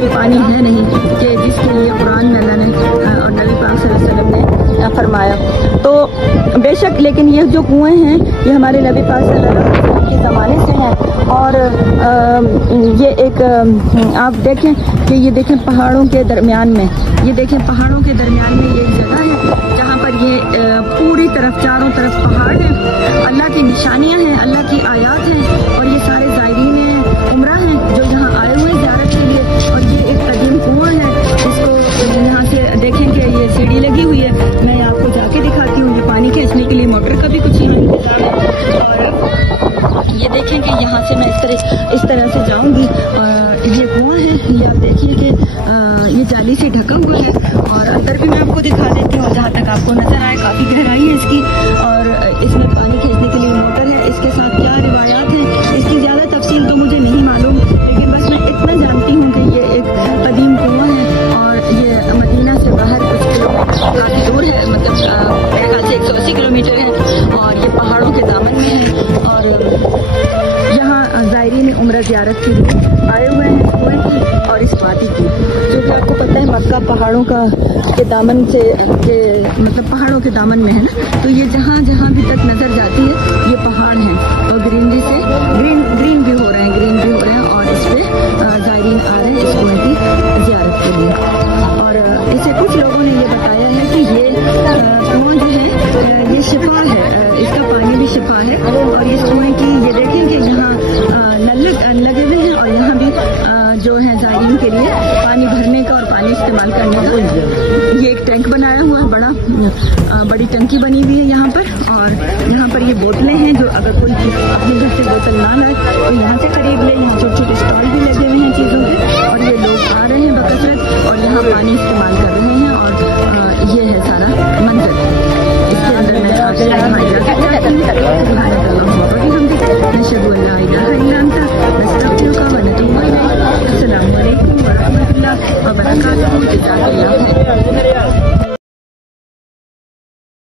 کوئی پانی ہے نہیں کہ جس کے لیے قرآن میں اللہ نے اور نبی پاک صلی اللہ علیہ وسلم نے فرمایا. تو بے شک لیکن یہ جو کنویں ہیں یہ ہمارے نبی پاک صلی اللہ علیہ وسلم کے زمانے سے ہیں. اور یہ ایک آپ دیکھیں کہ یہ دیکھیں پہاڑوں کے درمیان میں، یہ دیکھیں پہاڑوں کے درمیان میں یہ جگہ ہے جہاں پر یہ پوری طرف چاروں طرف پہاڑ ہیں، اللہ کی نشانیاں ہیں، اللہ کی آیات ہیں، اور یہ سارے زائرین عمرہ ہیں جو یہاں آئے ہوئے زیارت کے لیے. اور یہ ایک قدیم کنواں ہے، اس کو یہاں سے دیکھیں کہ یہ سیڑھی لگی ہوئی ہے. میں آپ کو جا کے دکھاتی ہوں. یہ پانی کھینچنے کے لیے موٹر کا بھی کچھ یہاں انتظام ہے. اور یہ دیکھیں کہ یہاں سے میں اس طرح سے جاؤں گی. یہ کنواں ہے، یہ آپ دیکھیے کہ یہ جالی سے ڈھکا ہوا ہے. اور اندر بھی میں آپ کو دکھا دیتی ہوں جہاں تک آپ کو نظر آئے. کافی گہرائی ہے اس کی، اور اس میں پانی کھینچنے کے لیے موٹر ہے. اس کے ساتھ کیا روایات ہیں اس کی زیادہ تفصیل تو مجھے نہیں معلوم، لیکن بس میں اتنا جانتی ہوں کہ یہ ایک قدیم کنواں ہے اور یہ مدینہ سے باہر کچھ کلومیٹر کافی دور ہے، مطلب میرے خیال سے 180 کلومیٹر ہے، اور یہ پہاڑوں کے دامن میں ہے. اور یہاں زائرین عمرہ زیارت کے لیے آئے ہوئے ہیں اس کنویں کی اور اس وادی کی، جو کہ آپ کو پتہ ہے مکہ پہاڑوں کے دامن سے مطلب پہاڑوں کے دامن میں ہے نا. تو یہ جہاں جہاں بھی تک نظر جاتی ہے یہ پہاڑ ہیں، اور گرینری سے گرین بھی ہو رہے ہیں اور اس پہ زائرین آ رہے ہیں اس کنویں کی زیارت کے لیے. اور اسے کچھ لوگوں نے یہ بتایا ہے کہ یہ کنواں جو ہے یہ شفا ہے، اس کا پانی بھی شفا ہے. اور اس کنویں کی یہ دیکھیں کہ یہاں نل لگے ہوئے ہیں، اور یہاں بھی جو ہے زائرین کے لیے پانی بھرنے کا اور پانی استعمال کرنے کا یہ ایک ٹینک بنایا ہوا ہے، بڑی ٹنکی بنی ہوئی ہے یہاں پر. اور یہاں پر یہ بوتلیں ہیں، جو اگر کوئی اپنے گھر سے بوتل نہ لائے تو یہاں